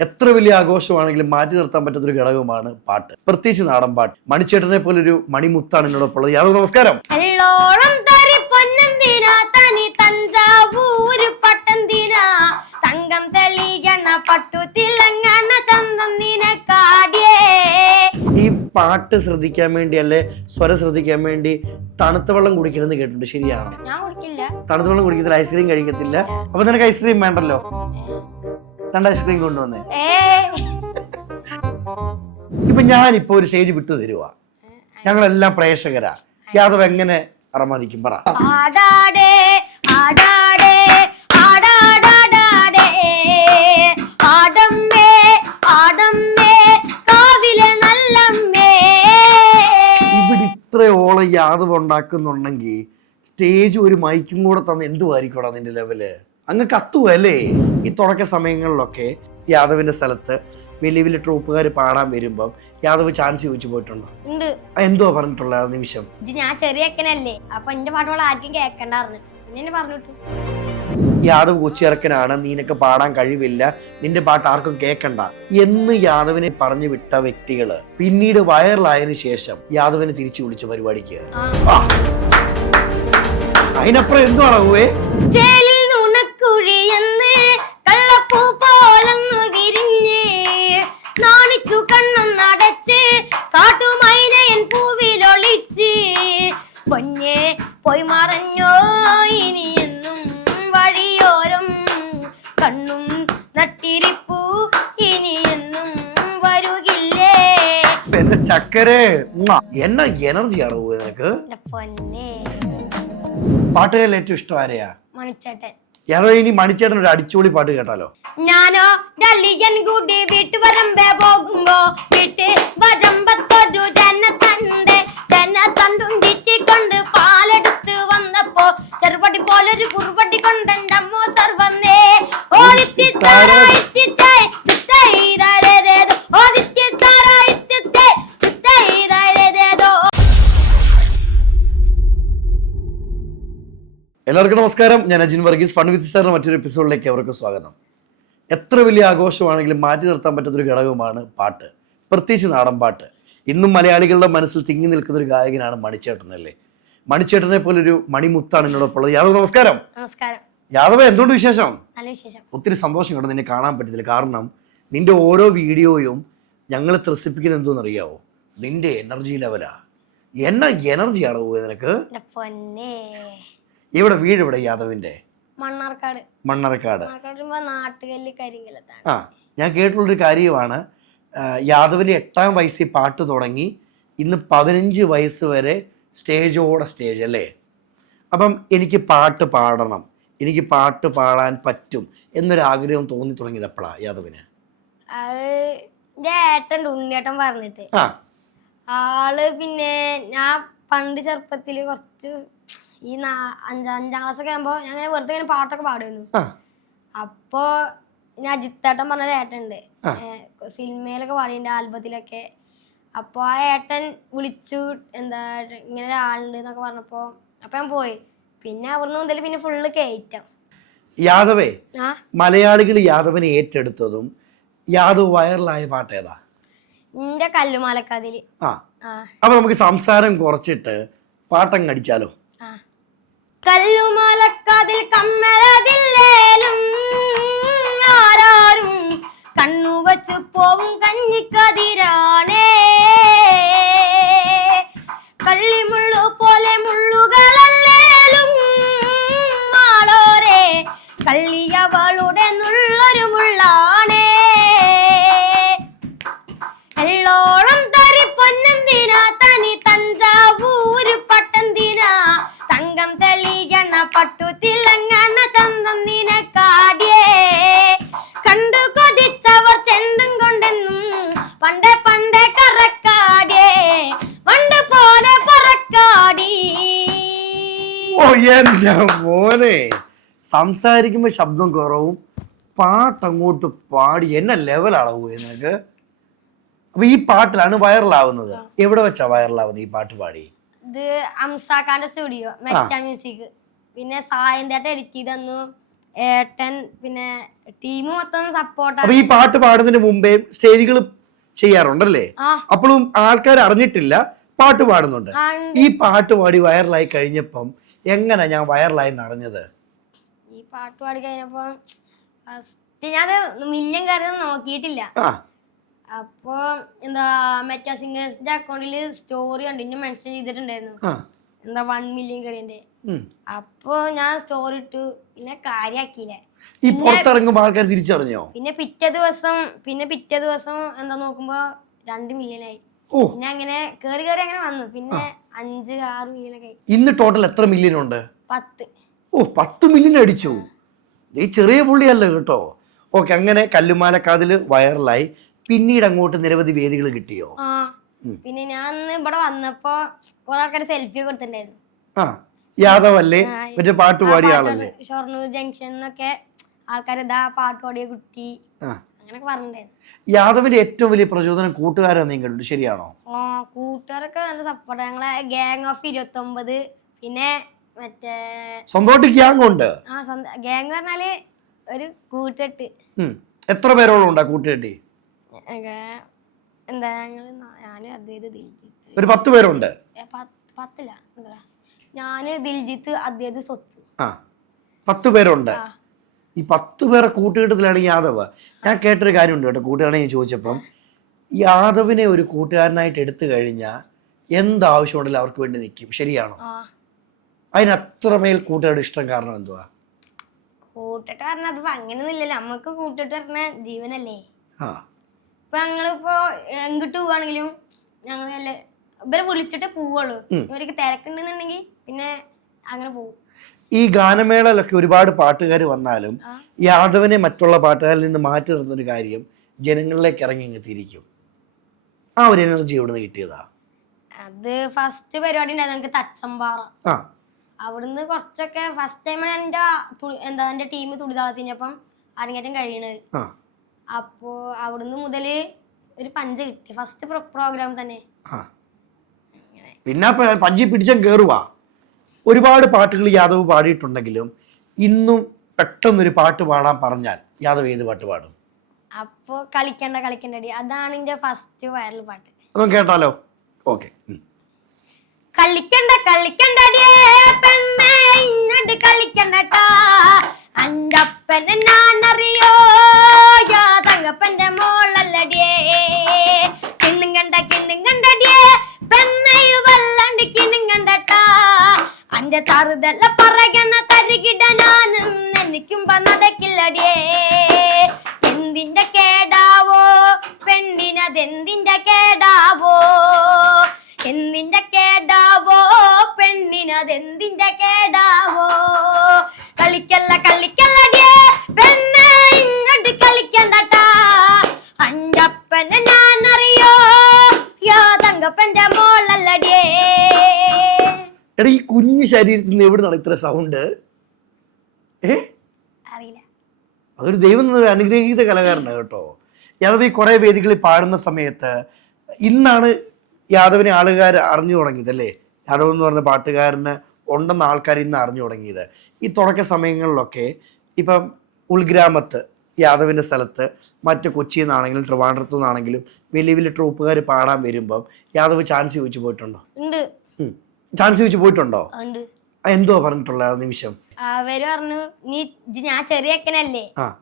എത്ര വലിയ ആഘോഷമാണെങ്കിലും മാറ്റി നിർത്താൻ പറ്റാത്തൊരു ഘടകമാണ് പാട്ട്. പ്രത്യേകിച്ച് നാടൻ പാട്ട്. മണിച്ചേട്ടനെ പോലെ ഒരു മണിമുത്താണ് എന്നോടൊപ്പം ഉള്ളത്. യാദവ് നമസ്കാരം. ഈ പാട്ട് ശ്രദ്ധിക്കാൻ വേണ്ടി അല്ലെ സ്വരം ശ്രദ്ധിക്കാൻ വേണ്ടി തണുത്ത വെള്ളം കുടിക്കണമെന്ന് കേട്ടിട്ടുണ്ട്. ശരിയാണോ? ഞാൻ കുടിക്കില്ല. തണുത്ത വെള്ളം കുടിക്കത്തില്ല ഐസ്ക്രീം കഴിക്കത്തില്ല. അപ്പൊ നിനക്ക് ഐസ്ക്രീം വേണ്ടല്ലോ? രണ്ട് ഐസ്ക്രീം കൊണ്ടുവന്നേ. ഇപ്പൊ ഞാനിപ്പോ ഒരു സ്റ്റേജ് വിട്ടു തരുവാ. ഞങ്ങളെല്ലാം പ്രേക്ഷകരാ. യാദവ് എങ്ങനെ അറമാതിക്കും പറ. ആടാടേ ആടാടേ ആടാടാടാടേ. ആടമ്മേ ആടമ്മേ കാവിലെ നല്ലമ്മേ. ഇവിടെ ഇത്രയോളം യാദവ് ഉണ്ടാക്കുന്നുണ്ടെങ്കിൽ സ്റ്റേജ് ഒരു മൈക്കും കൂടെ തന്ന് എന്തുമായിരിക്കും അതിന്റെ ലെവൽ അങ്ങ് കത്തുവല്ലേ ഈ തുടക്ക സമയങ്ങളിലൊക്കെ യാദവിന്റെ സ്ഥലത്ത് വലിയ വലിയ ട്രൂപ്പുകാർ പാടാൻ വരുമ്പം യാദവ് ചാൻസ് ചോദിച്ചു പോയിട്ടുണ്ടോ? ഉണ്ട്. എന്തോ പറഞ്ഞിട്ടുള്ള ആ നിമിഷം. ഇത് ഞാൻ ചെറിയ അക്കനല്ലേ അപ്പൊ എന്റെ പാട്ടുകൾ ആർക്കും കേക്കണ്ടായിരുന്നു പിന്നെ എന്നെ പറഞ്ഞിട്ട്. യാദവ് കൊച്ചിറക്കനാണ് നിനക്ക് പാടാൻ കഴിവില്ല നിന്റെ പാട്ട് ആർക്കും കേൾക്കണ്ട. എന്ന് യാദവിനെ പറഞ്ഞു വിട്ട വ്യക്തികൾ പിന്നീട് വൈറലായതിനു ശേഷം യാദവിനെ തിരിച്ചു വിളിച്ച പരിപാടിക്ക്. അതിനപ്പുറം എന്തുവാണ് നാണിച്ചു കണ്ണും നടച്ച് കാട്ടുമൈനയൻ പൂവിലൊളിച്ച്. പൊന്നെ പോയി മറഞ്ഞോ ഇനിയെന്നും വഴിയോരം. കണ്ണും നട്ടിരിപ്പൂ ഇനിയെന്നും വരുകില്ലേ. എന്റെ ചക്കരെ. എന്നാ എനർജിയാണ് ഊവേ നിനക്ക്? പൊന്നെ. പാട്ടുകാരിൽ ഏറ്റവും ഇഷ്ടം ആരെയാ? മണിച്ചേട്ടൻ. യാദവ് ഇനി മണിച്ചേട്ടൻ ഒരു അടിച്ചുപൊളി പാട്ട് കേട്ടാലോ? ഞാനോ ഡലിയൻ കൂടി വീട്ടു വരമ്പേ പോകുമ്പോ വീട്ട് വരമ്പത്തൊരു ജനത്തണ്ട് ജനത്തണ്ടുണ്ടിറ്റിക്കൊണ്ട് പാലെടുത്ത് വന്നപ്പോ ചെറുപടി പോലൊരു കുറുപടി കൊണ്ടെന്തമ്മോ സർവന്നേ ഓദിത്തിത്താരായി തിത്തൈ, തിത്തൈ എല്ലാവർക്കും നമസ്കാരം. ഞാൻ അജിൻ വർഗീസ്. ഫൺ വിത്ത് സ്റ്റാറിന് മറ്റൊരു എപ്പിസോഡിലേക്ക് അവർക്ക് സ്വാഗതം. എത്ര വലിയ ആഘോഷമാണെങ്കിലും മാറ്റി നിർത്താൻ പറ്റാത്തൊരു ഘടകമാണ് പാട്ട്. പ്രത്യേകിച്ച് നാടൻ പാട്ട്. ഇന്നും മലയാളികളുടെ മനസ്സിൽ തിങ്ങി നിൽക്കുന്ന ഒരു ഗായകനാണ് മണിച്ചേട്ടൻ അല്ലേ? മണിച്ചേട്ടനെ പോലെ ഒരു മണിമുത്താണ് എന്നോടൊപ്പം ഉള്ളത്. യാദവ് നമസ്കാരം. നമസ്കാരം. യാദവ് എന്തുകൊണ്ട് വിശേഷം? ഒത്തിരി സന്തോഷം കേട്ടോ നിന്നെ കാണാൻ പറ്റത്തില്ല. കാരണം നിന്റെ ഓരോ വീഡിയോയും ഞങ്ങളെ ത്രസിപ്പിക്കുന്നത് എന്തോന്നറിയാവോ? നിന്റെ എനർജി ലെവലാ എന്നാ എനർജിയാണോ നിനക്ക്? ഇവിടെ വീട് ഇവിടെ യാദവിന്റെ? മണ്ണാർക്കാട്. മണ്ണാർക്കാട്. നാട്ടുകല്ല് കരിങ്കലത്താണ്. ആ ഞാൻ കേട്ടുള്ളൊരു കാര്യമാണ്. യാദവിന്റെ യാദവിന് എട്ടാം വയസ്സിൽ പാട്ട് തുടങ്ങി. ഇന്ന് പതിനഞ്ച് വയസ്സ് വരെ സ്റ്റേജോടെ സ്റ്റേജ് അല്ലേ? അപ്പം എനിക്ക് പാട്ട് പാടണം. എനിക്ക് പാട്ട് പാടാൻ പറ്റും എന്നൊരാഗ്രഹം തോന്നി തുടങ്ങിയത് എപ്പോഴാ യാദവിന് ഏട്ടൻ ഉണ്ണിയേട്ടൻ പറഞ്ഞിട്ട്. ആൾ പിന്നെ ഞാൻ പണ്ട് ചെറുപ്പത്തിൽ കുറച്ച് ഈ നാ അഞ്ചാം അഞ്ചാം ക്ലാസ് ഒക്കെ ആകുമ്പോൾ ഞാൻ ഇങ്ങനെ വെറുതെ ഇങ്ങനെ പാട്ടൊക്കെ പാടുമായിരുന്നു അപ്പോ ഞാൻ അജിത്തേട്ടൻ പറഞ്ഞൊരു ഏട്ടനുണ്ട്. സിനിമയിലൊക്കെ പാടിയിട്ടുണ്ട് ആൽബത്തിലൊക്കെ. അപ്പോൾ ആ ഏട്ടൻ വിളിച്ചു എന്താ ഇങ്ങനെ ഒരാളുണ്ട് എന്നൊക്കെ പറഞ്ഞപ്പോൾ അപ്പോൾ ഞാൻ പോയി. പിന്നെ അവിടുന്ന് മുതൽ പിന്നെ ഫുള്ള് കയറ്റം. യാദവേ മലയാളികൾ യാദവിനെ ഏറ്റെടുത്തതും യാദവ് വൈറലായ പാട്ട് ഏതാ? എന്റെ കല്ലുമാലക്കതിൽ അപ്പൊ നമുക്ക് സംസാരം കുറച്ചിട്ട് പാട്ടങ്ങ് അടിച്ചാലോ? ആ. കല്ലുമലക്കതിൽ കമ്മലതില്ലേലും ആരാരും കണ്ണുവച്ചു പോവും കഞ്ഞിക്കതിരാണേ. കള്ളിമുള്ളു പോലെ മുള്ളുകളല്ലേലും മാളോരെ കള്ളിയവളുടെ നുള്ളൊരു മുള്ളാണേ. എള്ളോളം എന്റെ മോനെ. സംസാരിക്കുമ്പോ ശബ്ദം കുറവും. പാട്ടങ്ങോട്ട് പാടി എന്നെ ലെവലാണ് പോയി നിനക്ക്? അപ്പൊ ഈ പാട്ടിലാണ് വൈറലാവുന്നത് എവിടെ വെച്ചാ വൈറലാവുന്നത് ഈ പാട്ട് പാടി? ഇത് അംസാഖാന്റെ സ്റ്റുഡിയോ മെറ്റ മ്യൂസിക് പിന്നെ സായന്തേട്ട എഡിറ്റ് ചെയ്ത് തന്നു ഏട്ടൻ പിന്നെ ടീം മൊത്തം സപ്പോർട്ട് അപ്പൊ ഈ പാട്ട് പാടുന്നതിന് മുമ്പേ സ്റ്റേജുകൾ ചെയ്യാറുണ്ടല്ലേ? അപ്പോഴും ആൾക്കാർ അറിഞ്ഞിട്ടില്ല പാട്ട് പാടുന്നുണ്ട്. ഈ പാട്ട് പാടി വൈറലായി കഴിഞ്ഞപ്പം എങ്ങനെ ഞാൻ വൈറലായി നടഞ്ഞത് ഈ പാട്ട് പാടി കഴിഞ്ഞപ്പോ ഫസ്റ്റ് ഞാൻ മില്യൻ കാര്യം നോക്കിയിട്ടില്ല. ആ. അപ്പോ എന്താ മെറ്റാ സിംഗേഴ്സിന്റെ അക്കൗണ്ടിൽ സ്റ്റോറി ഉണ്ട് ഇന്നെ മെൻഷൻ ചെയ്തിട്ടുണ്ടായിരുന്നു. ആ. എന്താ വൺ മില്യൻ കറിന്റെ ഉം. അപ്പോ ഞാൻ സ്റ്റോറി ഇട്ടു പിന്നെ കാര്യാക്കിയില്ല. ഈ പുറത്തിറങ്ങുമ്പോൾ ആൾക്കാർ തിരിച്ചറിഞ്ഞോ? പിന്നെ പിറ്റേ ദിവസം പിന്നെ പിറ്റേ ദിവസം എന്താ നോക്കുമ്പോ രണ്ട് മില്യനായി ഓ. പിന്നെ അങ്ങനെ കേറി കേറി അങ്ങനെ വന്നു. പിന്നെ അഞ്ച് ആറ് മില്യനൊക്കെ ആയി ഇന്ന് ടോട്ടൽ എത്ര മില്യൻ ഉണ്ട്? പത്ത്. ഓ പത്ത് മില്യൻ അടിച്ചു. ഈ ചെറിയ പുള്ളിയല്ല കേട്ടോ. ഓക്കെ അങ്ങനെ കല്ലുമാലക്കാതിൽ വൈറലായി പിന്നീട് അങ്ങോട്ട് നിരവധി വേദികൾ കിട്ടിയോ? ആ പിന്നെ ഞാൻ അന്ന് ഇവിടെ വന്നപ്പോ കുറെ ആൾക്കാർ സെൽഫി ഒക്കെ എടുത്തിട്ടുണ്ടായിരുന്നു. ആ യാദവ് അല്ലേ മറ്റേ പാട്ട് പാടിയ ആളല്ലേ? ഷൊർണൂർ ജംഗ്ഷൻ എന്നൊക്കെ ആൾക്കാർ ഇതാ പാട്ട് പാടിയ കുട്ടി. ആ അങ്ങനൊക്കെ പറഞ്ഞിട്ടുണ്ടായിരുന്നു. യാദവിന്റെ ഏറ്റവും വലിയ പ്രചോദനം കൂട്ടുകാരാണ് ശരിയാണോ? ആ കൂട്ടുകാരൊക്കെ നല്ല സപ്പോർട്ട് ഞങ്ങളെ ഗാങ് ഓഫ് ഇരുപത്തൊമ്പത് പിന്നെ മറ്റേ സ്വന്തമായിട്ട് ഗ്യാങ് ഉണ്ട്? ആ സ്വന്തം ഗ്യാങ് പറഞ്ഞാൽ ഒരു കൂട്ടെട്ട് ഉം. എത്ര പേരോളം ഉണ്ടാ കൂട്ടുകെട്ടി? എന്താ ഞങ്ങൾ ഞാൻ അദ്വൈത് ദിൽജിത്ത്. ഒരു പത്ത് പേരുണ്ട്? ഏ, പത്ത്- പത്തില്ല ഞാൻ ദിൽജിത്ത് അദ്വൈത് സ്വത്ത്. ആ. പത്ത് പേരുണ്ട്. ആ. ഈ പത്ത് പേരെ കൂട്ടുകെട്ടത്തിലാണ് യാദവ്. ഞാൻ കേട്ടൊരു കാര്യമുണ്ട് കേട്ടോ കൂട്ടുകാരനെ ഞാൻ ചോദിച്ചപ്പം. യാദവിനെ ഒരു കൂട്ടുകാരനായിട്ട് എടുത്തു കഴിഞ്ഞാൽ എന്താവശ്യമുണ്ടെങ്കിലും അവർക്ക് വേണ്ടി നിൽക്കും. ശരിയാണോ? ആ. അതിന് അത്രമേൽ കൂട്ടുകാരുടെ ഇഷ്ടം കാരണം എന്തുവാ? കൂട്ടിട്ട് പറഞ്ഞ അത് അങ്ങനെയൊന്നും നമുക്ക് കൂട്ടിട്ട് പറഞ്ഞ ജീവനല്ലേ? ഇപ്പൊ ഞങ്ങളിപ്പോ എങ്കിട്ട് പോവാണെങ്കിലും ഞങ്ങളല്ലേ ഇവരെ വിളിച്ചിട്ടേ പോവുള്ളൂ. ഇവർക്ക് തിരക്കുണ്ടെന്നുണ്ടെങ്കിൽ പിന്നെ അങ്ങനെ പോവും. ഈ ഗാനമേളയിലൊക്കെ ഒരുപാട് പാട്ടുകാർ വന്നാലും യാദവനെ മറ്റുള്ള പാട്ടുകാരിൽ നിന്ന് മാറ്റി നിർത്തുന്നൊരു കാര്യം ജനങ്ങളിലേക്ക് ഇറങ്ങി ഇങ്ങ് തിരിക്കും. ആ ഒരു എനർജി എവിടെ നിന്ന് കിട്ടിയതാ? അത് ഫസ്റ്റ് പരിപാടി ഉണ്ടായിരുന്നു. എനിക്ക് തച്ചമ്പാറ. ആ. അവിടുന്ന് കുറച്ചൊക്കെ ഫസ്റ്റ് ടൈമാണ് എന്റെ എന്താ എന്റെ ടീം തുടിതാളത്തിനപ്പം അരങ്ങേറ്റം കഴിയണത് അപ്പോ അവിടുന്ന് മുതൽ ഒരു പഞ്ച് കിട്ടി. ഫസ്റ്റ് പ്രോഗ്രാം തന്നെ. പിന്നെ പഞ്ചി പിടിച്ചാൽ കയറുവാ ഒരുപാട് പാട്ടുകൾ യാദവ് പാടിയിട്ടുണ്ടെങ്കിലും ഇന്നും പെട്ടെന്നൊരു പാട്ട് പാടാൻ പറഞ്ഞാൽ യാദവ് ഏത് പാട്ട് പാടും? അപ്പോ കളിക്കണ്ട കളിക്കണ്ടടി അതാണ് എന്റെ ഫസ്റ്റ് വൈറൽ പാട്ട്. അതൊന്നും കേട്ടാലോ? ഓക്കെ. കളിക്കണ്ട കളിക്കണ്ടടിയേ പെണ്ണേ ഇങ്ങോട്ട് കളിക്കണ്ടട്ടാ അഞ്ചപ്പനെ ഞാൻ അറിയോ യാ തങ്കപ്പന്റെ മോളല്ലടിയേ കിണ്ണും കണ്ട കിണ്ണും കണ്ടടിയേ പെണ്ണയു വല്ലാണ്ട് കിണ്ണും കണ്ടട്ടാ അന്റെ തറുതല്ല പറയണ തരികിട ഞാനും എനിക്കുമ്പോ നടക്കില്ലടിയേ. എന്തിന്റെ കേടാവോ? പെണ്ണിനതെന്തിന്റെ കേടാവോ? എന്തിന്റെ കേടാവോ? പെണ്ണിനതെന്തിന്റെ കേടാവോ? കളിക്കല്ല കളിക്കല്ലടിയേ. പെണ്ണെ ഇങ്ങോട്ട് കളിക്കണ്ടട്ടാ. അറിയോ യാ തങ്കപ്പന്റെ മോളല്ലടിയേ എടാ ഈ കുഞ്ഞു ശരീരത്തിൽ നിന്ന് എവിടുന്നാണ് ഇത്ര സൗണ്ട് ഏ? അറിയില്ല. അതൊരു ദൈവം എന്നൊരു അനുഗ്രഹീത കലാകാരനാണ് കേട്ടോ. യാദവ് ഈ കുറേ വേദികളിൽ പാടുന്ന സമയത്ത് ഇന്നാണ് യാദവിനെ ആളുകാർ അറിഞ്ഞു തുടങ്ങിയത് അല്ലേ? യാദവ് എന്ന് പറഞ്ഞ പാട്ടുകാരന് ഉണ്ടെന്ന് ആൾക്കാർ ഇന്ന് അറിഞ്ഞു തുടങ്ങിയത്. ഈ തുടക്ക സമയങ്ങളിലൊക്കെ ഇപ്പം ഉൾഗ്രാമത്ത് യാദവിന്റെ സ്ഥലത്ത് മറ്റ് കൊച്ചിയിൽ നിന്നാണെങ്കിലും ട്രിവാൻഡ്രത്തു നിന്നാണെങ്കിലും വലിയ വലിയ ട്രൂപ്പുകാർ പാടാൻ വരുമ്പം യാദവ് ചാൻസ് ചോദിച്ചു പോയിട്ടുണ്ടോ? ഉണ്ട്. ചാൻസ് ചോദിച്ചു പോയിട്ടുണ്ടോ? ഉണ്ട്. എന്തോ പറഞ്ഞിട്ടുള്ള ആ നിമിഷം? അവർ പറഞ്ഞു നീ ഇജ്ജ് ഞാൻ ചെറിയ അക്കനല്ലേ? ആ.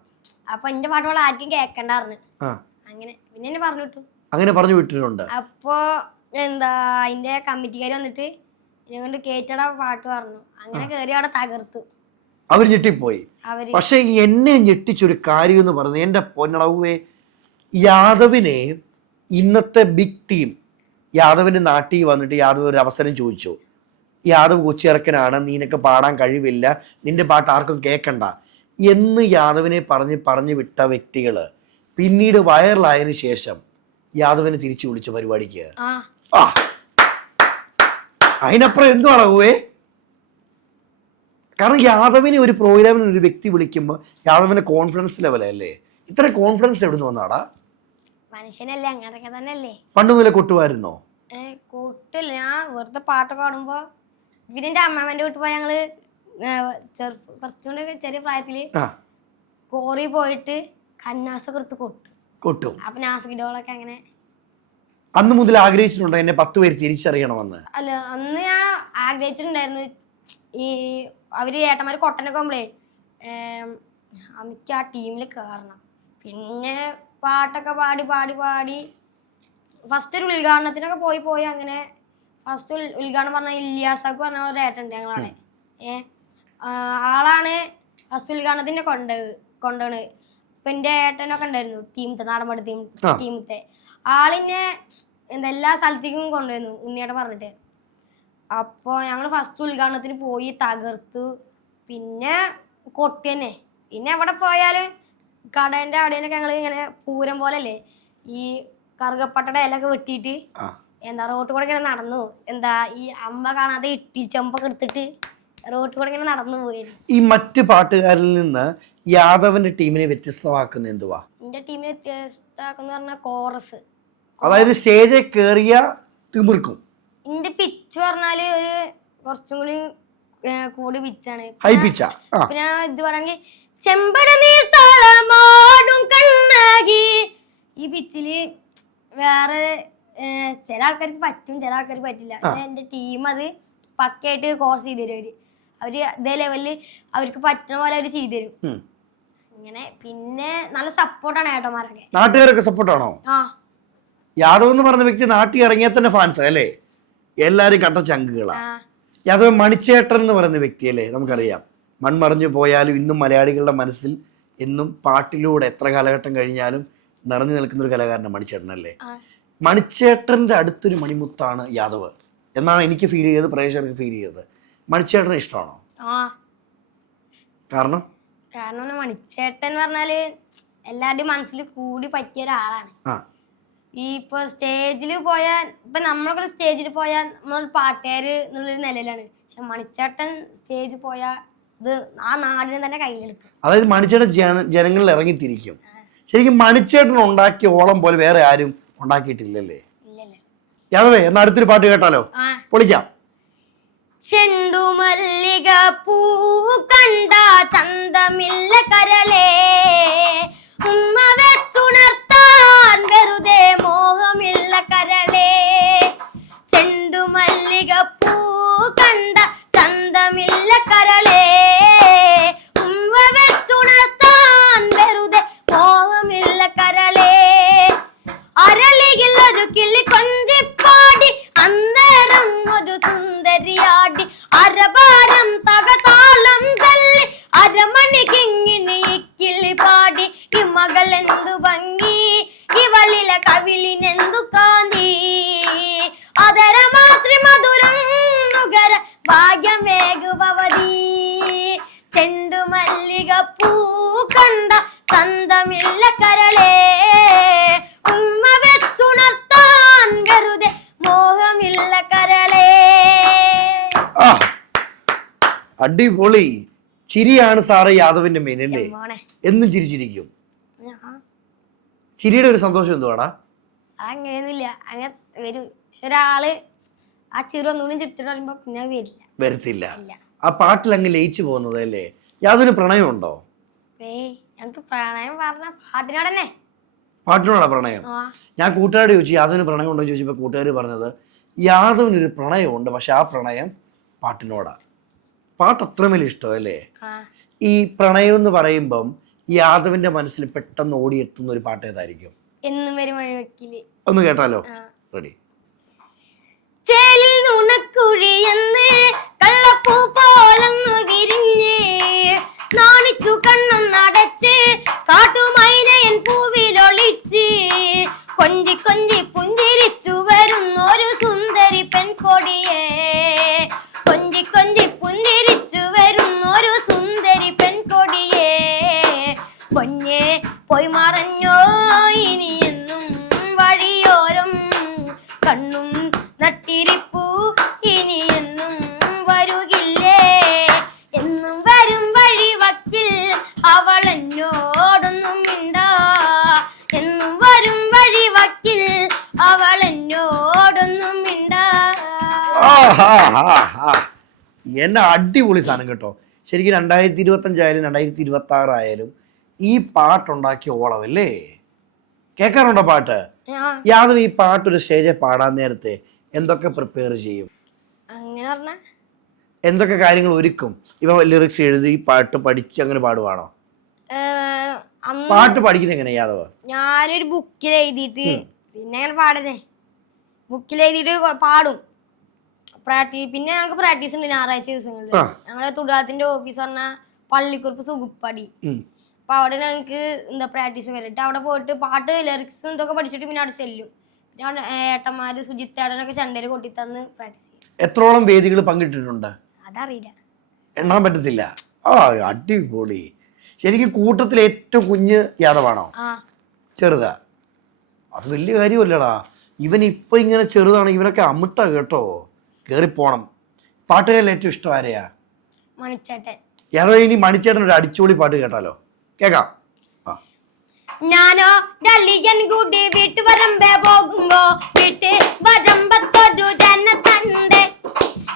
അപ്പൊ എന്റെ പാട്ടുകൾ ആർക്കും കേക്കണ്ട പറഞ്ഞു. ആ. അങ്ങനെ പിന്നെ എന്നെ പറഞ്ഞു വിട്ടു. അങ്ങനെ പറഞ്ഞു വിട്ടിട്ടുണ്ട്. അപ്പോ എന്താ അതിന്റെ കമ്മിറ്റിക്കാർ വന്നിട്ട് എന്നെ കൊണ്ട് കേറ്റട പാട്ട് പറഞ്ഞു. അങ്ങനെ കേറി അവിടെ തകർത്തു. അവർ ഞെട്ടിപ്പോയി. അവർ പക്ഷെ എന്നെ ഞെട്ടിച്ചൊരു കാര്യം എന്ന് പറഞ്ഞു എന്റെ പൊന്നടവേ യാദവിനെ ഇന്നത്തെ ബിഗ് ടീം യാദവിന്റെ നാട്ടിൽ വന്നിട്ട് യാദവ് ഒരു അവസരം ചോദിച്ചു. യാദവ് കൊച്ചിറക്കനാണ് നിനക്ക് പാടാൻ കഴിവില്ല നിന്റെ പാട്ട് ആർക്കും കേൾക്കണ്ട എന്ന് യാദവിനെ പറഞ്ഞ് പറഞ്ഞു വിട്ട വ്യക്തികൾ പിന്നീട് വൈറലായതിനു ശേഷം യാദവിനെ തിരിച്ചു വിളിച്ച പരിപാടിക്ക്. ആ. അതിനപ്പുറം എന്തു ഊവേ കാരണം യാദവിനെ ഒരു പ്രോഗ്രാമിന് ഒരു വ്യക്തി വിളിക്കുമ്പോൾ യാദവിന്റെ കോൺഫിഡൻസ് ലെവലല്ലേ ഇത്ര കോൺഫിഡൻസ് എവിടെ നിന്ന് വന്നാടാ? മനുഷ്യനല്ലേ അങ്ങനെയൊക്കെ തന്നെ അല്ലേ പണ്ട് മുതലേ കൊട്ടുമായിരുന്നോ? കൂട്ടില്ല. ഞാൻ വെറുതെ പാട്ട് പാടുമ്പോ പിന്നെ എന്റെ അമ്മാമ്മന്റെ വീട്ടിൽ പോയി ഞങ്ങൾ കുറച്ചുകൊണ്ടൊക്കെ കുറച്ചുകൂടെ ചെറിയ പ്രായത്തിൽ ആ. കോറി പോയിട്ട് കന്നാസൊക്കെ എടുത്ത് കൊട്ടു. കൊട്ടും. അപ്പൊ നാസിഡോളൊക്കെ അങ്ങനെ അന്ന് മുതൽ ആഗ്രഹിച്ചിട്ടുണ്ടോ എന്നെ പത്ത് പേര് തിരിച്ചറിയണമെന്ന്? അല്ല അന്ന് ഞാൻ ആഗ്രഹിച്ചിട്ടുണ്ടായിരുന്നു ഈ അവർ ഏട്ടന്മാര് കൊട്ടനൊക്കെ പോകുമ്പോഴേ എനിക്ക് ആ ടീമിൽ കയറണം പിന്നെ പാട്ടൊക്കെ പാടി പാടി പാടി ഫസ്റ്റ് ഒരു ഉദ്ഘാടനത്തിനൊക്കെ പോയി പോയി അങ്ങനെ ഫസ്റ്റ് ഉദ്ഘാടനം പറഞ്ഞ ഇല്യാസാക്ക് പറഞ്ഞ ഒരു ഏട്ടുണ്ട് ഞങ്ങളാണ് ഏ? ആളാണ് ഫസ്റ്റ് ഉദ്ഘാടനത്തിന് കൊണ്ട് കൊണ്ടുപോണത് ഇപ്പൊ എന്റെ ഏട്ടനൊക്കെ ഉണ്ടായിരുന്നു ടീമത്തെ നാടൻപാട് ടീം. ടീമത്തെ. ആളിനെ എന്താ എല്ലാ സ്ഥലത്തേക്കും കൊണ്ടുവന്നു ഉണ്ണിയേട്ട പറഞ്ഞിട്ട്. അപ്പോൾ ഞങ്ങൾ ഫസ്റ്റ് ഉദ്ഘാടനത്തിന് പോയി തകർത്തു. പിന്നെ കൊട്ടി തന്നെ. പിന്നെ എവിടെ പോയാലും കടേന്റെ അവിടെയൊക്കെ ഞങ്ങൾ ഇങ്ങനെ പൂരം പോലല്ലേ? ഈ കറുകപ്പട്ടയുടെ ഇലൊക്കെ വെട്ടിയിട്ട് എന്താ റോട്ട് കൂടെ ഇങ്ങനെ നടന്നു. എന്താ ഈ അമ്മ കാണാതെ ഇട്ടി ചെമ്പൊക്കെ എടുത്തിട്ട് റോട്ട് കൂടെ ഇങ്ങനെ നടന്നു പോയി ഈ മറ്റ് പാട്ടുകാരിൽ നിന്ന് യാദവന്റെ ടീമിനെ വ്യത്യസ്തമാക്കുന്ന എന്തുവാ? എന്റെ ടീമിനെ വ്യത്യസ്തമാക്കുന്ന പറഞ്ഞ കോറസ്. അതായത് സ്റ്റേജിൽ കയറിയ തിമിർക്കും. എന്റെ പിച്ച് പറഞ്ഞാൽ ഒരു കുറച്ചും കൂടി കൂടി പിച്ചാണ് ഹൈ പിച്ച ആ. പിന്നെ ഇത് പറയണെങ്കിൽ ചെമ്പട നീർത്താളമാടും കണ്ണാകി. ഈ പിച്ചിൽ വേറെ ചില ആൾക്കാർക്ക് പറ്റും ചില ആൾക്കാർക്ക് പറ്റില്ല. എന്റെ ടീം അത് പക്കയായിട്ട് കോഴ്സ് ചെയ്ത് തരും അവർ. അവർ ഇതേ ലെവലിൽ അവർക്ക് പറ്റുന്ന പോലെ അവർ ചെയ്തു തരും. ഇങ്ങനെ പിന്നെ നല്ല സപ്പോർട്ടാണ് ഏട്ടന്മാരൊക്കെ. നാട്ടുകാരൊക്കെ സപ്പോർട്ടാണോ യാദവ് എന്ന് പറഞ്ഞ വ്യക്തി നാട്ടിൽ ഇറങ്ങിയാൽ തന്നെ ഫാൻസ് അല്ലേ? എല്ലാരും കട്ട ചങ്കുകളാ. യാദവ് മണിച്ചേട്ടൻ എന്ന് പറയുന്ന വ്യക്തി അല്ലേ? നമുക്കറിയാം. മൺമറഞ്ഞു പോയാലും ഇന്നും മലയാളികളുടെ മനസ്സിൽ എന്നും പാട്ടിലൂടെ എത്ര കാലഘട്ടം കഴിഞ്ഞാലും നിറഞ്ഞു നിൽക്കുന്ന ഒരു കലാകാരനാണ് മണിച്ചേട്ടൻ അല്ലേ? മണിച്ചേട്ടന്റെ അടുത്തൊരു മണിമുത്താണ് യാദവ് എന്നാണ് എനിക്ക് ഫീൽ ചെയ്തത് പ്രേക്ഷകർക്ക് ഫീൽ ചെയ്തത്. മണിച്ചേട്ടനെ ഇഷ്ടമാണോ? ആ. കാരണം? കാരണം മണിച്ചേട്ടൻ എന്ന് പറഞ്ഞാൽ എല്ലാവരുടെയും മനസ്സിൽ കൂടി പറ്റിയ ഒരാളാണ്. ആ. ഈ ഇപ്പൊ സ്റ്റേജിൽ പോയാൽ ഇപ്പൊ നമ്മളൊക്കെ സ്റ്റേജിൽ പോയാൽ നമ്മൾ പാട്ടുകാര് എന്നുള്ളൊരു നിലയിലാണ്. പക്ഷെ മണിച്ചേട്ടൻ സ്റ്റേജിൽ പോയാൽ ഇത് ആ നാടിനെ തന്നെ കയ്യിലെടുക്കും. അതായത് മണിച്ചേട്ടൻ ജന ജനങ്ങളിൽ ഇറങ്ങിത്തിരിക്കും. ശരിക്കും മണിച്ചേട്ടൻ ഉണ്ടാക്കിയ ഓളം പോലെ വേറെ ആരും ഉണ്ടാക്കിയിട്ടില്ലല്ലേ? യാദവേ എന്നാ അടുത്തൊരു പാട്ട് കേട്ടാലോ? പൊളിക്കാം. ചെണ്ടുമല്ലിക പൂ കണ്ട ചന്തമില്ല കരലേ ഉമ്മ വെച്ചുണർത്താൻ വെറുതെ മോഹമില്ല കരളേ. ചെണ്ടുമല്ലിക പൂ കണ്ട ചന്തമില്ല കരളേ. അരളിയിൽ ഒരു കിളി കൊഞ്ചിപ്പാടി അന്നേരം ഒരു സുന്ദരിയാടി. അരഭാരം തകതാളം തല്ലി അരമണിക്കിങ്ങിണി കിളി പാടി. ഈ മകൾ എന്തു ഭംഗി ഇവളിലെ കവിളിനെന്തു കാന്തി. അതര മാത്രി മധുരം നുകര ഭാഗ്യമേകുപവതി അടിപൊളി. ചിരിയാണ് സാറ് യാദവിന്റെ മെയിൻ അല്ലേ? എന്നും ചിരിച്ചിരിക്കും. ചിരിയുടെ ഒരു സന്തോഷം എന്തുവാടാ? അങ്ങനെയൊന്നുമില്ല. അങ്ങനെ വരും. പക്ഷെ ഒരാൾ ആ ചിരി ഒന്നുകൂടി ചിരിച്ചിട്ട് പിന്നെ വരില്ല. വരത്തില്ല. ആ പാട്ടിൽ അങ്ങ് ലയിച്ചു പോകുന്നത് അല്ലേ? യാതൊരു പ്രണയം ഉണ്ടോ ഞങ്ങക്ക് പ്രണയം പറഞ്ഞ പാട്ടിനോട് തന്നെ പാട്ടിനോടാ പ്രണയം? ഞാൻ കൂട്ടുകാരോട് ചോദിച്ചു യാദവിന് പ്രണയം ഉണ്ടോ എന്ന് ചോദിച്ചപ്പോൾ കൂട്ടുകാർ പറഞ്ഞത് യാദവിനൊരു പ്രണയമുണ്ട് പക്ഷെ ആ പ്രണയം പാട്ടിനോടാ. പാട്ട് അത്രമേൽ ഇഷ്ടമല്ലേ? ആ. ഈ പ്രണയം എന്ന് പറയുമ്പം യാദവിന്റെ മനസ്സിൽ പെട്ടെന്ന് ഓടിയെത്തുന്ന ഒരു പാട്ട് ഏതായിരിക്കും? എന്നും വരും വഴി ഒന്ന് കേട്ടാലോ? റെഡി. ചേലിൽ നുണക്കുഴിയെന്ന് കള്ളപ്പൂ പോലൊന്നു വിരിഞ്ഞ് നാണിച്ചു കണ്ണൊന്നടച്ച് കാട്ടുമൈനയൻ പൂവിലൊളിച്ച് കൊഞ്ചി കൊഞ്ചി പുഞ്ചിരിച്ചു വരുന്നൊരു സുന്ദരി പെൺകൊടിയേ. കൊഞ്ചി കൊഞ്ചി പുഞ്ചിരിച്ചു വരുന്നൊരു സുന്ദരി എന്നെ അടിപൊളി സാധനം കേട്ടോ. ശരിക്കും രണ്ടായിരത്തി ഇരുപത്തഞ്ചായാലും രണ്ടായിരത്തി ഇരുപത്തി ആറായാലും ഈ പാട്ടുണ്ടാക്കിയ ഓളവല്ലേ കേൾക്കാറുണ്ടോ പാട്ട്? യാദവ് ഈ പാട്ടൊരു സ്റ്റേജിൽ പാടാൻ നേരത്തെ എന്തൊക്കെ പ്രിപ്പയർ ചെയ്യും? അങ്ങനെ എന്തൊക്കെ കാര്യങ്ങൾ ഒരുക്കും? ഇവ ലിറിക്സ് എഴുതി പാട്ട് പഠിച്ച് അങ്ങനെ പാടുവാണോ? പാട്ട് പഠിക്കുന്നത് എങ്ങനെ യാദവ്? ഞാനൊരു ബുക്കിൽ എഴുതിയിട്ട് പിന്നെ അങ്ങനെ പാടണേ ബുക്കിൽ എഴുതിയിട്ട് പാടും. പ്രാക്ടീസ് പിന്നെ ഞങ്ങൾക്ക് പ്രാക്ടീസ് ഉണ്ട് ഞായറാഴ്ച ദിവസങ്ങളിൽ ആ. ഞങ്ങളെ തുടാത്തിന്റെ ഓഫീസ് പറഞ്ഞ പള്ളിക്കുറിപ്പ് സുഖപ്പടി ഉം. അപ്പൊ അവിടെ ഞങ്ങൾക്ക് എന്താ പ്രാക്ടീസ് വരട്ടെ അവിടെ പോയിട്ട് പാട്ട് ലിറിക്സ് ഇതൊക്കെ പഠിച്ചിട്ട് പിന്നെ അവിടെ ചെല്ലും. പിന്നെ അവിടെ ഏട്ടന്മാര് സുജിത്തേടനൊക്കെ കൊട്ടി കൊട്ടിത്തന്ന് പ്രാക്ടീസ് ചെയ്യും. എത്രോളം വേദികൾ പങ്കിട്ടിട്ടുണ്ട്? അതറിയില്ല. എണ്ണാൻ പറ്റത്തില്ല. ആ അടിപൊളി. ശരിക്കും കൂട്ടത്തിൽ ഏറ്റവും കുഞ്ഞ് യാദവാണോ? ആ. ചെറുതാ. അത് വലിയ കാര്യമല്ലടാ. ഇവൻ ഇപ്പൊ ഇങ്ങനെ ചെറുതാണ് ഇവനൊക്കെ അമിട്ട കേട്ടോ. കേറിപ്പോണം. പാട്ടുകാരിൽ ഏറ്റവും ഇഷ്ടം ആരെയാ? മണിച്ചേട്ടൻ. യാദവ് ഇനി മണിച്ചേട്ടൻ ഒരു അടിച്ചുപൊളി പാട്ട് കേട്ടാലോ? കേക്കാം ഞാനോ ഡല്ലിയൻ കൂടി വീട്ടു വരമ്പേ പോകുമ്പോ വീട്ട് വരമ്പത്തൊരു ജനത്തണ്ട്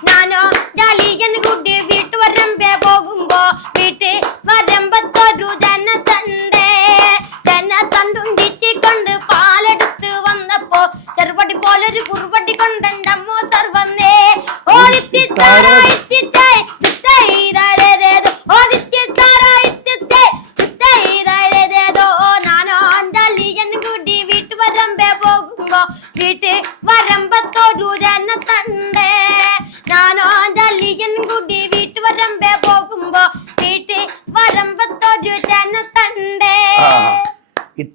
ഞാനോ ഡല്ലിയൻ കൂടി വീട്ടു വരമ്പേ പോകുമ്പോ വീട്ട് വരമ്പത്തൊരു തിത്തായി പോലൊരു ഇതാരേതേതോ കൊണ്ടോ അണ്ടലിയൻ കൂടി വീട്ടു വരമ്പേ പോകുമ്പോ വീട്ട് വരമ്പത്തൊരു ജനത്തണ്ടേ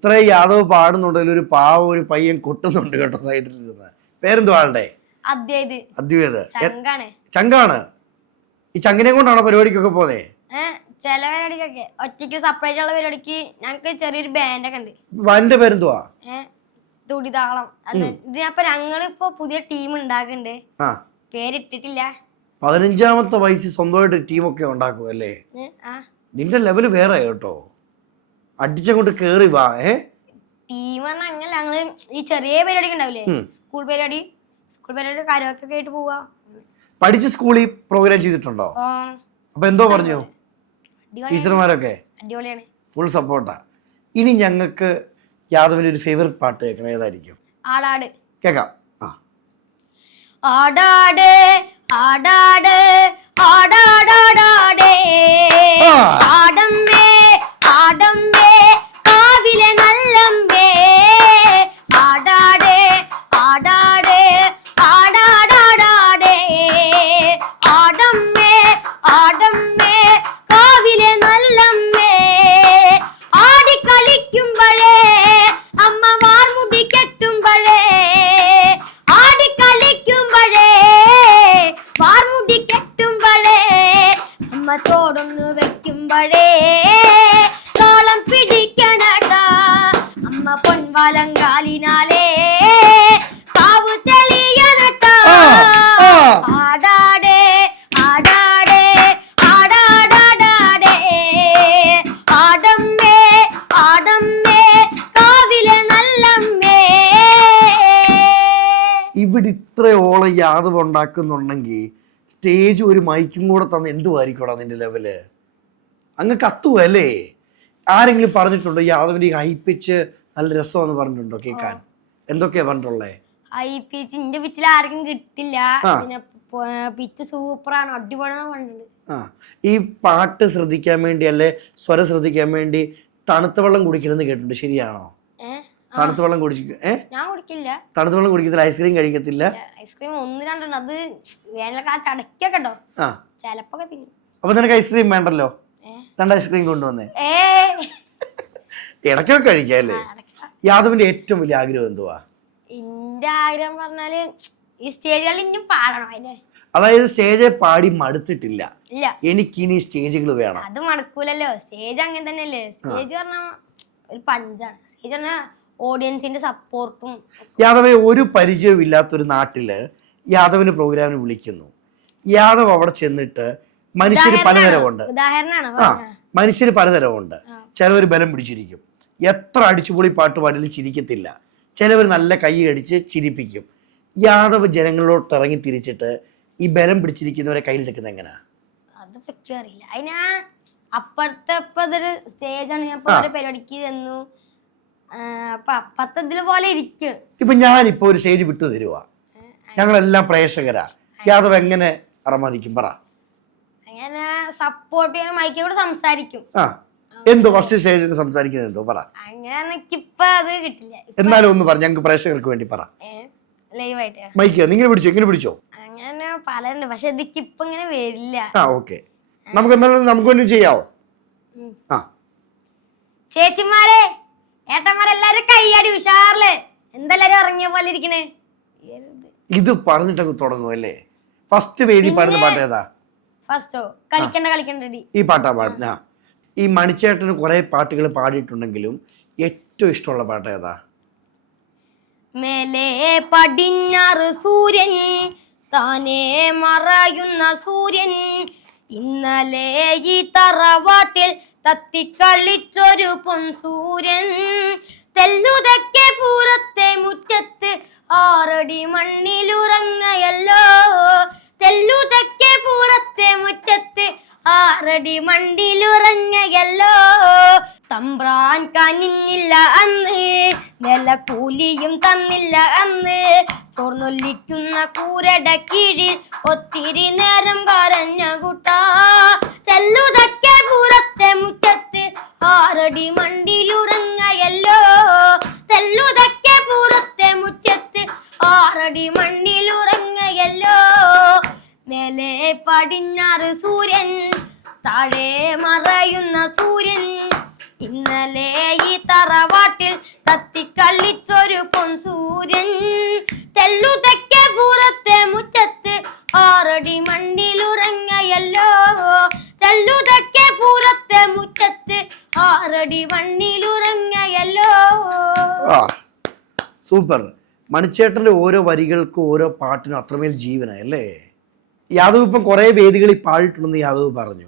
ഇത്രയും യാദവ് പാടുന്നുണ്ടെങ്കിൽ ഒരു പാവ ഒരു പയ്യൻ കൊട്ടുന്നുണ്ട് കേട്ടോ സൈഡിൽ ഇരുന്ന്. പേരെന്തു ആളുടെ? അദ്വൈത്. ചങ്കാണ്. ഈ ചങ്കിനെ കൊണ്ടാണോ പരിപാടിക്കൊക്കെ പോന്നെ? ഏഹ് ചില പരിപാടിക്കൊക്കെ. ഒറ്റയ്ക്ക് സെപ്പറേറ്റ് ഉള്ള പരിപാടിക്ക് ഞങ്ങൾക്ക് ചെറിയൊരു ബാൻഡ് ഒക്കെ ഉണ്ട്. വന്റെ പേരെന്തുവാ? തുടിതാളം അത് ഇതിനപ്പൊ ഞങ്ങളിപ്പോ പുതിയ ടീം ഉണ്ടാക്കുന്നുണ്ട് പേരിട്ടിട്ടില്ല. പതിനഞ്ചാമത്തെ വയസ്സിൽ സ്വന്തമായിട്ട് ടീമൊക്കെ ഉണ്ടാക്കും അല്ലേ നിന്റെ ലെവൽ വേറെ കേട്ടോ. അടിച്ചങ്ങോട്ട് കേറി വാ ഏ? ടീം പറഞ്ഞാൽ അങ്ങനെ ഞങ്ങൾ ഈ ചെറിയ പരിപാടി ഉണ്ടാവില്ലേ? സ്കൂൾ പരിപാടി സ്കൂൾ പരിപാടി കരോക്കെ ഒക്കെ ആയിട്ട് പോവാ. പഠിച്ച സ്കൂളിൽ പ്രോഗ്രാം ചെയ്തിട്ടുണ്ടോ? അപ്പൊ എന്തോ പറഞ്ഞു? ടീച്ചർമാരൊക്കെ. അടിപൊളിയാണ്. ഫുൾ സപ്പോർട്ടാ ഇനി ഞങ്ങൾക്ക് യാദവിന്റെ ഒരു ഫേവറേറ്റ് പാട്ട് കേൾക്കണം. ഏതായിരിക്കും? ആടാട്. കേക്കാം ആ. ആടാട് ആടാട് ആടാടാടാടേ. യാദവ് ഉണ്ടാക്കുന്നുണ്ടെങ്കിൽ സ്റ്റേജ് ഒരു മൈക്കും കൂടെ തന്ന് എന്തുമായിരിക്കോടാ നിന്റെ ലെവൽ അങ്ങ് കത്തുവല്ലേ ആരെങ്കിലും പറഞ്ഞിട്ടുണ്ടോ? യാദവിന്റെ ഈ ഹൈപ്പിച്ച് നല്ല രസമെന്ന് പറഞ്ഞിട്ടുണ്ടോ കേൾക്കാൻ? എന്തൊക്കെയാ പറഞ്ഞിട്ടുള്ളേ? ഐ പിച്ച് ഇന്റെ പിച്ചിൽ ആർക്കും കിട്ടില്ല. പിച്ച് സൂപ്പറാണ് അടിപൊളിയാണ് പറഞ്ഞിട്ടുണ്ട്. ആ. ഈ പാട്ട് ശ്രദ്ധിക്കാൻ വേണ്ടി അല്ലെ സ്വരം ശ്രദ്ധിക്കാൻ വേണ്ടി തണുത്ത വെള്ളം കുടിക്കണമെന്ന് കേട്ടിട്ടുണ്ട്. ശരിയാണോ? തണുത്ത വെള്ളം കുടിക്കും ഏ? ഞാൻ കുടിക്കില്ല. തണുത്ത വെള്ളം കുടിക്കത്തില്ല ഐസ്ക്രീം കഴിക്കത്തില്ല. ഐസ്ക്രീം ഒന്ന് രണ്ടെണ്ണം. അത് വേനൽക്കാലത്ത് അടക്കൊക്കെ ഉണ്ടോ? ആ. ചിലപ്പോ അപ്പൊ നിനക്ക് ഐസ്ക്രീം വേണ്ടല്ലോ? രണ്ട് ഐസ്ക്രീം കൊണ്ടുവന്നേ. ഇടയ്ക്കൊക്കെ കഴിക്കാല്ലേ യാദവിന്റെ ഏറ്റവും വലിയ ആഗ്രഹം എന്തുവാ? എന്റെ ആഗ്രഹം പറഞ്ഞാൽ ഈ സ്റ്റേജുകളിൽ ഇനിയും പാടണം അതിന്റെ അതായത് സ്റ്റേജ് പാടി മടുത്തിട്ടില്ല. ഇല്ല. എനിക്കിനി സ്റ്റേജുകൾ വേണം. അത് മടക്കൂലല്ലോ. സ്റ്റേജ് അങ്ങനെ തന്നെയല്ലേ. സ്റ്റേജ് പറഞ്ഞാൽ ഒരു പഞ്ചാണ്. സ്റ്റേജ് പറഞ്ഞാൽ ഓഡിയൻസിന്റെ സപ്പോർട്ടും യാദവെ ഒരു പരിചയവും ഇല്ലാത്തൊരു നാട്ടിൽ യാദവിന് പ്രോഗ്രാമിന് വിളിക്കുന്നു. യാദവ് അവിടെ ചെന്നിട്ട് മനുഷ്യർ പലതരമുണ്ട്. ആ മനുഷ്യർ പലതരമുണ്ട്. ചിലവർ ബലം പിടിച്ചിരിക്കും. എത്ര അടിച്ചുപൊളി പാട്ട് പാടിയാലും ചിരിക്കത്തില്ല. ചിലവർ നല്ല കൈ അടിച്ച് ചിരിപ്പിക്കും. യാദവ് ജനങ്ങളിലോട്ട് ഇറങ്ങി തിരിച്ചിട്ട് ഈ ബലം പിടിച്ചിരിക്കുന്നവരെ കയ്യിലെടുക്കുന്നത് എങ്ങനെയാ അത് പറ്റും അറിയില്ല. അതിനാ അപ്പുറത്തെ സ്റ്റേജ് ആണ്. സ്റ്റേജാണ് ഞാൻ പരിപാടിക്ക് ചെന്നു. അപ്പൊ അപ്പത്തെ പോലെ ഇരിക്കും. ഇപ്പൊ ഞാനിപ്പോ ഒരു സ്റ്റേജ് വിട്ടു തരുവാ. ഞങ്ങളെല്ലാം പ്രേക്ഷകരാ. യാദവ് എങ്ങനെ അറമാദിക്കും പറ. അങ്ങനെ സപ്പോർട്ട് ചെയ്യാൻ മൈക്കിൽ സംസാരിക്കും. ആ എന്തോ ഫസ്റ്റ് സ്റ്റേജിൽ സംസാരിക്കുന്നത് എന്തോ പറ. അങ്ങനെ എനിക്കിപ്പൊ അത് കിട്ടില്ല. എന്നാലും ഒന്ന് പറ ഞങ്ങൾക്ക് പ്രേക്ഷകർക്ക് വേണ്ടി പറ. ലൈവായിട്ട്. മൈക്ക് നിങ്ങൾ പിടിച്ചോ ഇങ്ങനെ പിടിച്ചോ? അങ്ങനെ പലരുണ്ട് പക്ഷെ ഇതിക്ക് ഇപ്പൊ ഇങ്ങനെ വരില്ല. ആ ഓക്കെ നമുക്ക് എന്നാലും നമുക്ക് വേണ്ടി ചെയ്യാവോ. ആ. ചേച്ചിമാരെ! ഏട്ടന്മാരെല്ലാരും കൈയടി ഉഷാറിൽ. എന്തെല്ലാരും ഇറങ്ങിയ പോലെ ഇരിക്കണേ? ഇത് പറഞ്ഞിട്ടങ്ങ് തുടങ്ങും അല്ലേ? ഫസ്റ്റ് വേദി പാടുന്ന പാട്ട് ഏതാ? ഫസ്റ്റോ കളിക്കണ്ട കളിക്കണ്ടടി ഈ പാട്ടാ പാടുന്ന. ഈ മണിച്ചേട്ടന് കുറെ പാട്ടുകൾ പാടിയിട്ടുണ്ടെങ്കിലും ഏറ്റവും ഇഷ്ടമുള്ള പാട്ട് ഏതാ? മേലെ പടിഞ്ഞാറ് സൂര്യൻ താനേ മറയുന്ന സൂര്യൻ ഇന്നലെ ഈ തറവാട്ടിൽ തത്തിക്കളിച്ചൊരു പൊൻസൂര്യൻ. തെല്ലുതക്കെ പൂരത്തെ മുറ്റത്ത് ആറടി മണ്ണിലുറങ്ങയല്ലോ. തെല്ലുതക്കെ പൂരത്തെ മുറ്റത്ത് ആറടി മണ്ടിലുറങ്ങയല്ലോ തമ്പ്രാൻ കനിഞ്ഞില്ല അന്ന്. നിലക്കൂലിയും കൂലിയും തന്നില്ല അന്ന്. ചോർന്നൊല്ലിക്കുന്ന കൂരട കീഴിൽ ഒത്തിരി നേരം കരഞ്ഞ കുട്ടാ. തെല്ലുതക്കെ പുറത്തെ മുറ്റത്ത് ആറടി മണ്ടിലുറങ്ങയല്ലോ തെല്ലുതൊക്കെ പുറത്തെ മുറ്റത്ത് ആറടി മണ്ണിലുറങ്ങയല്ലോ മേലെ പടിഞ്ഞാറ് സൂര്യൻ താഴെ മറയുന്ന സൂര്യൻ. ഇന്നലെ ഈ തറവാട്ടിൽ തത്തിക്കള്ളിച്ചൊരു പൊൻസൂര്യൻ. തെല്ലുതയ്ക്ക് പൂരത്തെ മുറ്റത്ത് ആറടി മണ്ണിലുറങ്ങയല്ലോ. തെല്ലുതയ്ക്ക് പൂരത്തെ മുറ്റത്ത് ആറടി മണ്ണിലുറങ്ങയല്ലോ. സൂപ്പർ. മണിച്ചേട്ടന്റെ ഓരോ വരികൾക്കും ഓരോ പാട്ടിനും അത്രമേൽ ജീവനായി അല്ലേ? യാദവ് ഇപ്പം കുറെ വേദികളിൽ പാടിയിട്ടുണ്ടെന്ന് യാദവ് പറഞ്ഞു.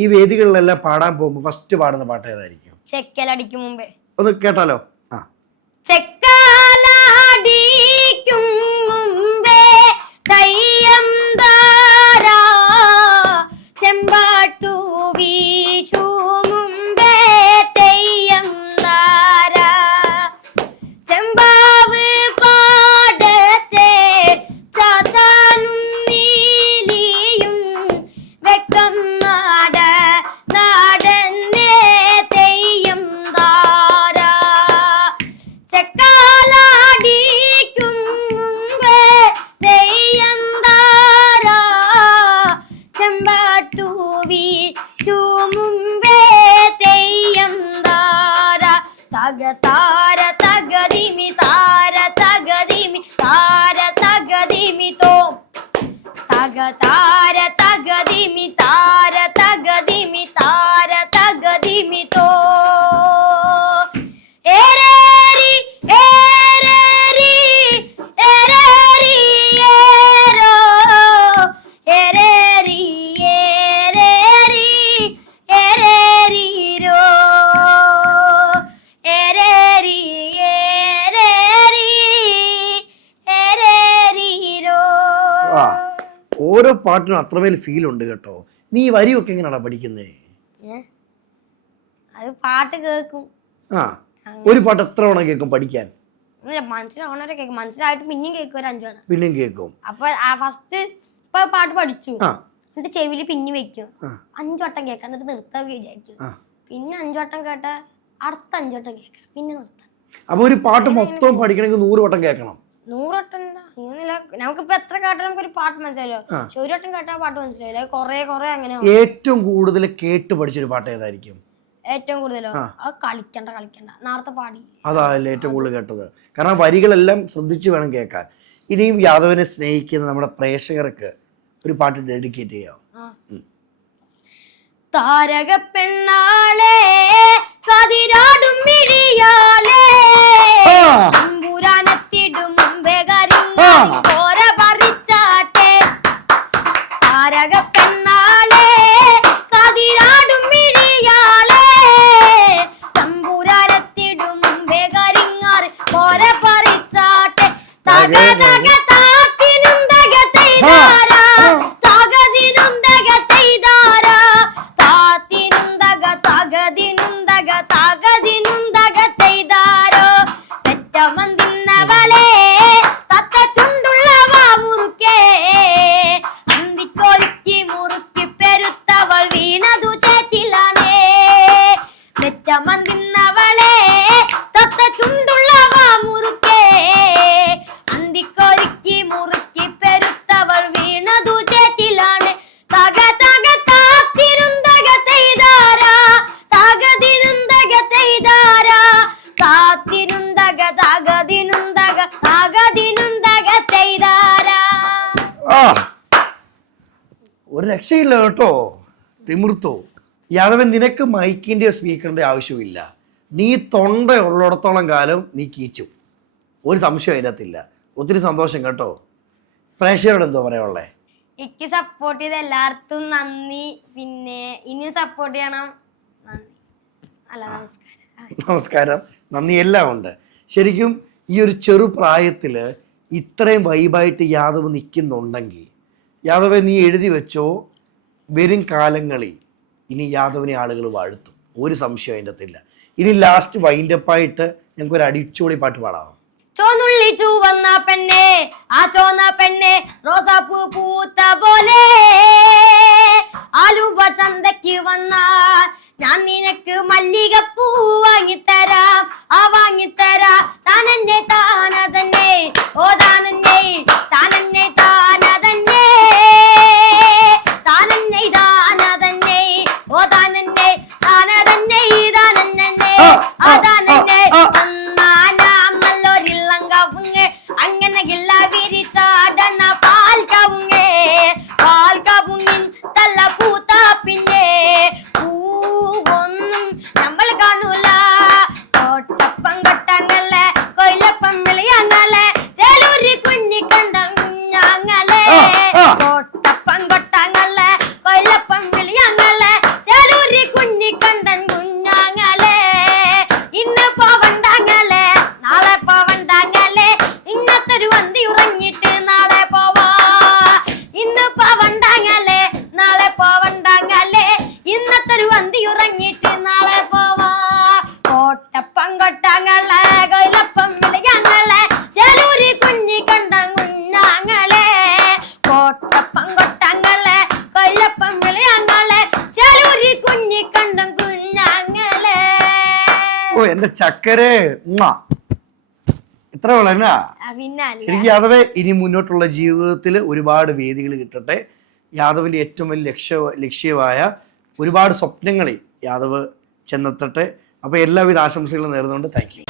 ഈ വേദികളിലെല്ലാം പാടാൻ പോകുമ്പോൾ ഫസ്റ്റ് പാടുന്ന പാട്ട് ഏതായിരിക്കും? ചെക്കലടിക്കും മുമ്പേ. ഒന്ന് കേട്ടാലോ? ആ. ചെക്കാലാടിക്കും മുമ്പേ. തെയ്യം താരാ ചെമ്പാട്ടു വീശു പാട്ടിനും അത്രമേൽ ഫീൽ ഉണ്ട് കേട്ടോ. നീ ഈ വരിയൊക്കെ എങ്ങനെയാണോ പഠിക്കുന്നേ? അത് പാട്ട് കേൾക്കും. ആ ഒരു പാട്ട് എത്ര തവണ കേൾക്കും പഠിക്കാൻ? മനസ്സിലാവണവരെ കേൾക്കും. മനസ്സിലായിട്ട് പിന്നെയും കേൾക്കും ഒരു അഞ്ചു തവണ. പിന്നെയും കേൾക്കും. അപ്പൊ ഫസ്റ്റ് ഇപ്പൊ പാട്ട് പഠിച്ചു. ആ. എന്നിട്ട് ചെവിയിൽ പിന്നെ വെക്കും. ആ. അഞ്ചു വട്ടം കേൾക്കാം എന്നിട്ട് നിർത്താൻ വിചാരിക്കും. പിന്നെ അഞ്ചു വട്ടം കേട്ട അടുത്ത അഞ്ചു വട്ടം കേൾക്കാം പിന്നെ നിർത്താം. അപ്പൊ ഒരു പാട്ട് മൊത്തം പഠിക്കണമെങ്കിൽ നൂറ് വട്ടം കേൾക്കണം. അങ്ങനെയല്ല. നമുക്കിപ്പോ എത്ര നമുക്ക് ഒരു പാട്ട് മനസ്സിലായല്ലോ. ആ. പക്ഷെ ഒരു വട്ടം കേട്ടാ പാട്ട് മനസ്സിലായില്ല? കൊറേ കൊറേ അങ്ങനെ ഏറ്റവും കൂടുതൽ കേട്ട് പഠിച്ചൊരു പാട്ട് ഏതായിരിക്കും? ഏറ്റവും കൂടുതലോ. അത് കളിക്കണ്ട കളിക്കണ്ട. നേരത്തെ പാടി. അതാണല്ലേ ഏറ്റവും കൂടുതൽ കേട്ടത്. കാരണം വരികളെല്ലാം ശ്രദ്ധിച്ചു വേണം കേൾക്കാൻ. ഇനിയും യാദവിനെ സ്നേഹിക്കുന്ന നമ്മുടെ പ്രേക്ഷകർക്ക് ഒരു പാട്ട് ഡെഡിക്കേറ്റ് ചെയ്യാം. താരക പെണ്ണാളെ കതിരാടും മിഴിയാളെ. രക്ഷയില്ല കേട്ടോ. തിമിർത്തോ. യാദവൻ നിനക്ക് മൈക്കിന്റെയോ സ്പീക്കറിന്റെ ആവശ്യമില്ല. നീ തൊണ്ട ഉള്ളിടത്തോളം കാലം നീ കീച്ചു. ഒരു സംശയം അതിനകത്തില്ല ഒത്തിരി സന്തോഷം കേട്ടോ. പ്രേക്ഷകരോട് എന്തോ പറയാനുള്ളേ? എനിക്ക് സപ്പോർട്ട് ചെയ്ത എല്ലാവർക്കും നന്ദി. പിന്നെ ഇനി സപ്പോർട്ട് ചെയ്യണം. നന്ദി. അല്ല നമസ്കാരം. നമസ്കാരം. നന്ദി എല്ലാം ഉണ്ട്. ശരിക്കും ഈ ഒരു ചെറു പ്രായത്തിൽ ഇത്രയും വൈബായിട്ട് യാദവ് നിൽക്കുന്നുണ്ടെങ്കിൽ യാദവ് നീ എഴുതി വെച്ചോ. വരും കാലങ്ങളിൽ ഇനി യാദവിനെ ആളുകൾ വാഴ്ത്തും. ഒരു സംശയം അതിന്റെ അകത്തില്ല. ഇനി ലാസ്റ്റ് വൈൻഡപ്പായിട്ട് ഞങ്ങൾക്ക് ഒരു അടിച്ചുപൊളി പാട്ട് പാടാം. ചോന്നുള്ളി ചൂവന്ന പെണ്ണെ ആ ചോന്ന പെണ്ണെ റോസാപ്പൂ പൂത്ത പോലെ. ആലുവ ചന്തയ്ക്ക് വന്ന ഞാൻ നിനക്ക് മല്ലികപ്പൂ വാങ്ങിത്തരാം. ആ വാങ്ങിത്തരാ താനെന്നെ താനതന്നെ ഓ താനെന്നെ താനെന്നെ ചക്കരെ. ഇത്രേ പിന്നെ അല്ല. ശരിക്കും യാദവ് ഇനി മുന്നോട്ടുള്ള ജീവിതത്തിൽ ഒരുപാട് വേദികൾ കിട്ടട്ടെ. യാദവിന്റെ ഏറ്റവും വലിയ ലക്ഷ്യ ലക്ഷ്യമായ ഒരുപാട് സ്വപ്നങ്ങളെ യാദവ് ചെന്നെത്തട്ടെ. അപ്പോൾ എല്ലാവിധ ആശംസകളും നേർന്നുകൊണ്ട് താങ്ക് യു